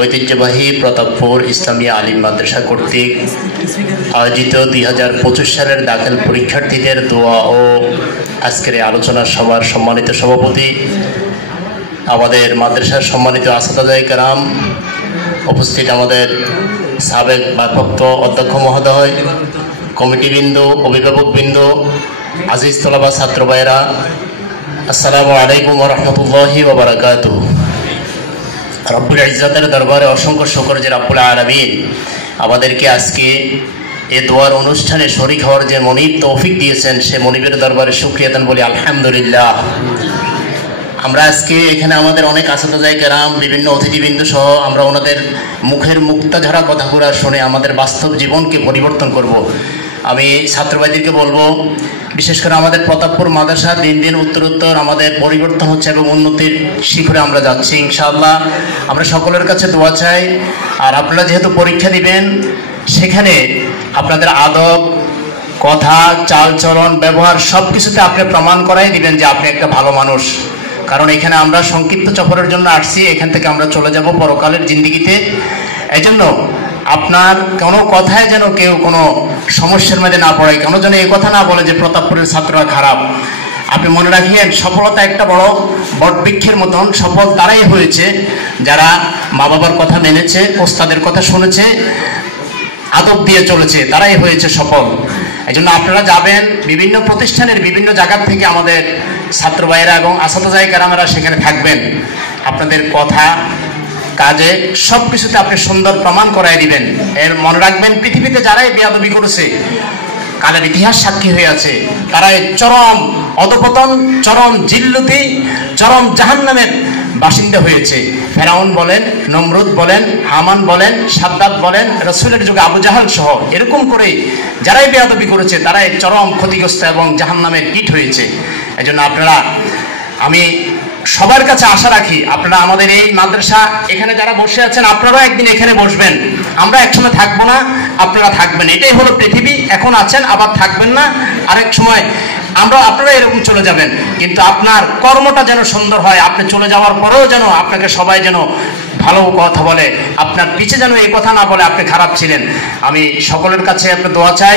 ঐতিহ্যবাহী প্রতাপপুর ইসলামিয়া আলিম মাদ্রাসা কর্তৃক আয়োজিত 2025 সালের দাখিল পরীক্ষার্থীদের দোয়া ও আজকের আলোচনা সভার সম্মানিত সভাপতি, আমাদের মাদ্রাসার সম্মানিত আসাতাজায়ে কেরাম, উপস্থিত আমাদের সাবেক ভারপ্রাপ্ত অধ্যক্ষ মহোদয়, কমিটিবৃন্দ, অভিভাবকবৃন্দ, আজিজ তোলাবা ছাত্র ভাইয়েরা, আসসালামু আলাইকুম ওয়া রাহমাতুল্লাহি ওয়া বারাকাতুহু। রব্বুল ইজ্জতের দরবারে অসংখ্য শুকর যে রব্বুল আলামিন আমাদেরকে আজকে এই দোয়ার অনুষ্ঠানে শরীক হওয়ার যে মনিব তৌফিক দিয়েছেন, সে মনিবের দরবারে শুকরিয়া দেন বলি আলহামদুলিল্লাহ। আমরা আজকে এখানে আমাদের অনেক আসাতাজায়ে কেরাম, বিভিন্ন অতিথিবৃন্দ সহ আমরা ওনাদের মুখের মুক্তাঝরা কথাগুলো শুনে আমাদের বাস্তব জীবনকে পরিবর্তন করব। আমি ছাত্রভাইদেরকে বলবো, বিশেষ করে আমাদের প্রতাপপুর মাদ্রাসা দিন দিন উত্তরোত্তর আমাদের পরিবর্তন হচ্ছে এবং উন্নতির শিখরে আমরা যাচ্ছি ইনশাআল্লাহ। আমরা সকলের কাছে দোয়া চাই। আর আপনারা যেহেতু পরীক্ষা দিবেন, সেখানে আপনাদের আদব, কথা, চালচলন, ব্যবহার সব কিছুতে আপনি প্রমাণ করাই দিবেন যে আপনি একটা ভালো মানুষ। কারণ এখানে আমরা সংক্ষিপ্ত সফরের জন্য আসছি, এখান থেকে আমরা চলে যাব পরকালের জিন্দিগিতে। এই জন্য আপনার কোনো কথায় যেন কেউ কোনো সমস্যার মধ্যে না পড়ে, কেন যেন এই কথা না বলে যে প্রতাপপুরের ছাত্ররা খারাপ। আপনি মনে রাখিয়েন, সফলতা একটা বড় বটবৃক্ষের মতন। সফল তারাই হয়েছে যারা মা বাবার কথা মেনেছে, ওস্তাদের কথা শুনেছে, আদব দিয়ে চলেছে, তারাই হয়েছে সফল। এই জন্য আপনারা যাবেন, বিভিন্ন প্রতিষ্ঠানের বিভিন্ন জায়গা থেকে আমাদের ছাত্র ভাইয়েরা এবং আসাতাজায়ে কেরামেরা সেখানে থাকবেন। আপনাদের কথা, কাজে সব কিছুতে আপনি সুন্দর প্রমাণ করাই দিবেন। এর মনে রাখবেন, পৃথিবীতে যারাই বেয়াদবি করেছে, কালের ইতিহাস সাক্ষী হয়ে আছে, তারাই চরম অধপতন, চরম জিল্লতি, চরম জাহান্নামের বাসিন্দা হয়েছে। ফেরাউন বলেন, নমরুদ বলেন, হামান বলেন, সাদ্দাত বলেন, রাসূলের যুগে আবু জাহাল সহ এরকম করে যারাই বেয়াদবি করেছে তারাই চরম ক্ষতিগ্রস্ত এবং জাহান্নামের কীট হয়েছে। এই জন্য আপনারা, আমি সবার কাছে আশা রাখি, আপনারা আমাদের এই মাদ্রাসা এখানে যারা বসে আছেন, আপনারাও একদিন এখানে বসবেন। আমরা একসময় থাকবো না, আপনারা থাকবেন। এটাই হলো পৃথিবী। এখন আছেন, আবার থাকবেন না, আরেক সময় আপনারা এরকম চলে যাবেন। কিন্তু আপনার কর্মটা যেন সুন্দর হয়, আপনি চলে যাওয়ার পরেও যেন আপনাকে সবাই যেন ভালো কথা বলে, আপনার পিছে যেন এই কথা না বলে আপনি খারাপ ছিলেন। আমি সকলের কাছে আপনার দোয়া চাই।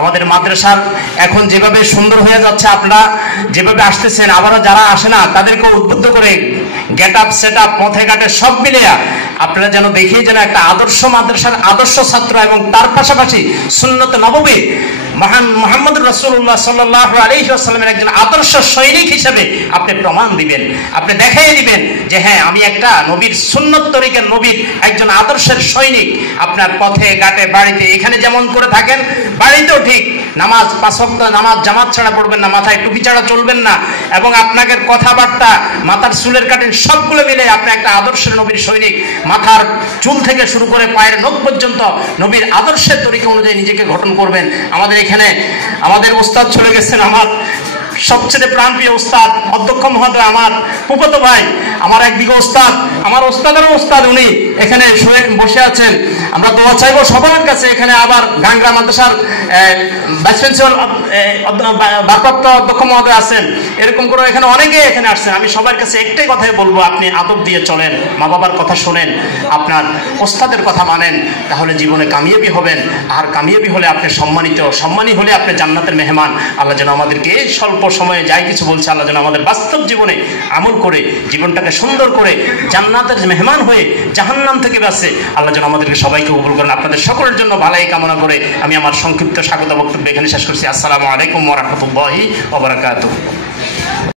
আমাদের মাদ্রাসার এখন যেভাবে সুন্দর হয়ে যাচ্ছে, আপনারা যেভাবে আসতেছেন, আবারও যারা আসে না তাদেরকে উদ্বুদ্ধ করে গেট আপ, সেট আপ, পথে ঘাটে সব মিলিয়ে আপনারা যেন দেখিয়ে যেন একটা আদর্শ মাদ্রাসার আদর্শ ছাত্র এবং তার পাশাপাশি সুন্নত নববী মহান মুহাম্মদুর রাসূলুল্লাহ সাল্লাল্লাহু আলাইহি ওয়াসাল্লামের একজন আদর্শ সৈনিক হিসেবে আপনি প্রমাণ দিবেন। আপনি দেখাই দিবেন যে হ্যাঁ, আমি একটা নবীর সুন্নত তরিকার নবীর একজন আদর্শের সৈনিক। আপনার পথে ঘাটে, বাড়িতে, এখানে যেমন করে থাকেন, বাড়িতেও ঠিক নামাজ, 5 ওয়াক্ত নামাজ জামাত ছাড়া পড়বেন না, মাথায় টুপি ছাড়া চলবেন না, এবং আপনাকে কথাবার্তা, মাথার চুলের কাটিং সবগুলো মিলে আপনি একটা আদর্শের নবীর সৈনিক। মাথার চুল থেকে শুরু করে পায়ের নখ পর্যন্ত নবীর আদর্শের তরিকা অনুযায়ী নিজেকে গঠন করবেন। আমাদের এখানে আমাদের ওস্তাদ চলে গেছেন, আমার সবচেয়ে প্রাণপ্রিয় ওস্তাদ অধ্যক্ষ মহোদয়, আমার ফুফাতো ভাই, আমার একদিকে ওস্তাদ, আমার ওস্তাদেরও ওস্তাদ, উনি এখানে বসে আছেন। আমরা দোয়া চাইবো সবার কাছে। এখানে আবার গাংরা মাদ্রাসার ভাইস প্রিন্সিপাল ভারপ্রাপ্ত অধ্যক্ষ মহোদয় আছেন, এরকম করে এখানে অনেকে এখানে আসছেন। আমি সবার কাছে একটাই কথাই বলবো, আপনি আদব দিয়ে চলেন, মা বাবার কথা শোনেন, আপনার ওস্তাদের কথা মানেন, তাহলে জীবনে কামিয়াবি হবেন। আর কামিয়াবি হলে আপনি সম্মানী হলে আপনি জান্নাতের মেহমান। আল্লাহ যেন আমাদেরকে এই স্বল্প সময়ে যাই কিছু বলছে, আল্লাহ যেন আমাদের বাস্তব জীবনে আমল করে জীবনটাকে সুন্দর করে জান্নাতের মেহমান হয়ে জাহান্নাম থেকে বাঁচে আল্লাহ যেন আমাদেরকে সবাইকে কবুল করেন। আপনাদের সকলের জন্য ভালাই কামনা করে আমি আমার সংক্ষিপ্ত স্বাগত বক্তব্য এখানে শেষ করছি। আসসালামু আলাইকুম ওয়া রাহমাতুল্লাহি ওয়া বারাকাতুহু।